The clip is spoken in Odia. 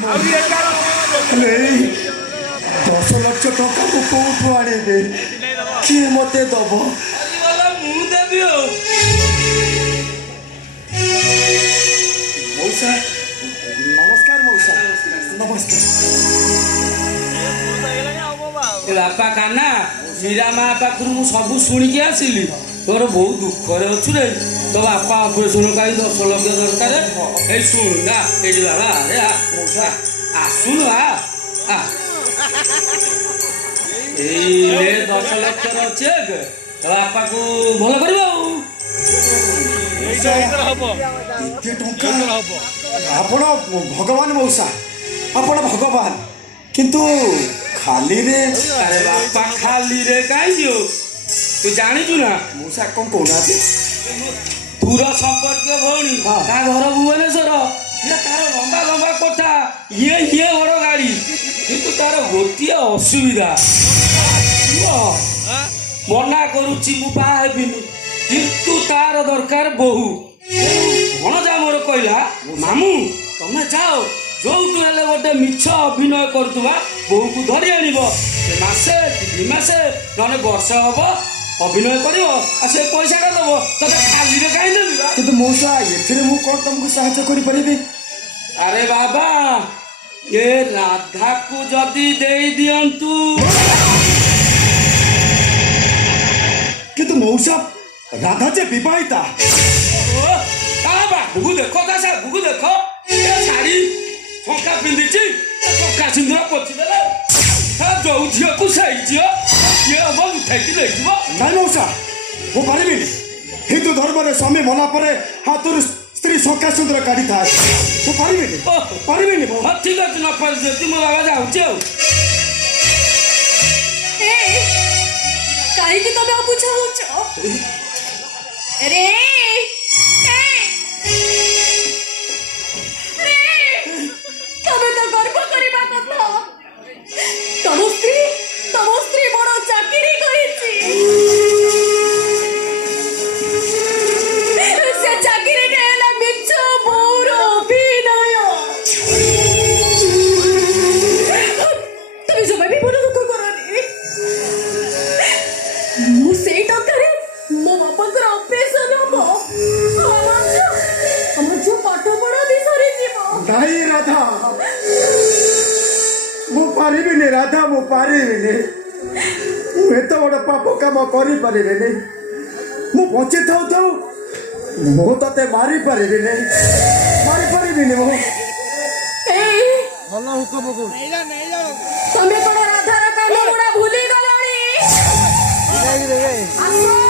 10 ଲକ୍ଷ ଟଙ୍କା ମୁଁ କୋଉଠୁ ଆଣିବି? କିଏ ମତେ ଦବ? ମୁଁ ଦେବି ଆଉ। ମଉସା ନମସ୍କାର। ମଉସା ନମସ୍କାର। ବାପା କାହ୍ନା ମୀରା ମା ପାଖରୁ ମୁଁ ସବୁ ଶୁଣିକି ଆସିଲି। ତୋର ବହୁତ ଦୁଃଖରେ ଅଛୁ ରେ। ତୋ ବାପା ଅପରେସନ ପାଇଁ 10 ଲକ୍ଷ ଦରକାର। ଏଇ ଶୁଣୁ ନା ଏଇଠି ବାବା ଆରେ ମଉସା ଆସୁନୁ ଏଇ 10 ଲକ୍ଷର ଚେକ୍ ତୋ ବାପାକୁ ଭଲ କରିବ ଆଉ। ଏତେ ଟଙ୍କା? ଆପଣ ଭଗବାନ ମଉସା, ଆପଣ ଭଗବାନ। କିନ୍ତୁ ଖାଲିରେ? ଆରେ ବାପା ଖାଲିରେ କାହିଁକି? ତୁ ଜାଣିଛୁ ନା ମଉସା କ'ଣ କହୁନାହାନ୍ତି? ଦୂର ସମ୍ପର୍କୀୟ ଭଉଣୀ ତା ଘର ଭୁବନେଶ୍ୱର। ତାର ଲମ୍ବା ଲମ୍ବା କୋଠା, ଇଏ ବଡ଼ ଗାଡ଼ି। କିନ୍ତୁ ତାର ଗୋଟିଏ ଅସୁବିଧା, ମନା କରୁଛି ମୁଁ ବାହା ହେବିନି। କିନ୍ତୁ ତାର ଦରକାର ବୋହୂ। ଭଣଜା ମୋର କହିଲା ମାମୁଁ ତମେ ଯାଅ, ଯୋଉଠୁ ହେଲେ ଗୋଟେ ମିଛ ଅଭିନୟ କରୁଥିବା ବୋହୂକୁ ଧରି ଆଣିବ। ମାସେ 2 ମାସେ ନହେଲେ ବର୍ଷ ହବ ଅଭିନୟ କରିବ, ଆଉ ସେ ପଇସାଟା ଦବ। ତତେ ଖାଲିରେ କାହିଁ ଦେବି? କିନ୍ତୁ ମଉସା ଏଥିରେ ମୁଁ କ'ଣ ତମକୁ ସାହାଯ୍ୟ କରିପାରିବି? ଆରେ ବାବା ଏ ରାଧାକୁ ଯଦି ଦେଇ ଦିଅନ୍ତୁ। କିନ୍ତୁ ମଉସା ରାଧା ଯେ ବିବାହିତା। ବାବୁକୁ ଦେଖ, ତା ସାବୁକୁ ଦେଖ, ଶାଢ଼ୀ ଶଙ୍ଖା ପିନ୍ଧିଛି, ଶଙ୍ଖା ସିନ୍ଦୁର ପୋଛିଦେଲେ। ଯୋଉ ଝିଅକୁ ସେଇ ଝିଅ କିଏ ହବ ଉଠେଇକି ନେଇଯିବ। ନାଇଁ ମଉସା ମୁଁ ପାରିବିନି। ହିନ୍ଦୁ ଧର୍ମରେ ସ୍ୱାମୀ ମଲା ପରେ ହାତରୁ ସ୍ତ୍ରୀ ଶଙ୍ଖା ସିନ୍ଦୁର କାଢିଥାଏ। ମୁଁ ପାରିବିନି। ଠିକ ଅଛି, ନ ପାରିଛି ମୋ ବାବା ଯାଉଛି ଆଉ। କାହିଁକି ତମେ ଅବୁଝାଉଛ? ରେ ତମେ ତ ଗର୍ବ କରିବା କଥା। ତମ ସ୍ତ୍ରୀ ବଡ଼ ଚାକିରି କରିଛି। ସେ ଚାକିରିଟା ହେଲା ମିଛ ବୋଉର ଅଭିନୟ। ତମେ ଜମା ବି ମନ ଦୁଃଖ କରନି। ମୁଁ ସେଇ ଟଙ୍କାରେ ମୋ ବାପାଙ୍କର ଅପରେସନ ହବ। ଆମର ଯୋଉ ପାଠ ପଢା ବି ସରିଯିବ। ନାଇଁ ରାଧା, ମୁଁ ପାରିବିନି। ରାଧା ମୁଁ ପାରିବିନି। ମୁଁ ଏତେ ବଡ଼ ପାପ କାମ କରିପାରିବିନି। ମୁଁ ବଞ୍ଚି ଥାଉ ମୁଁ ତତେ ମାରିପାରିବିନି। ମୁଁ ଭଲ ହୁକୁମ ତମେ କଣ ରାଧାର କାମ ଗୁଡା ଭୁଲି ଗଲଣି? ଆସ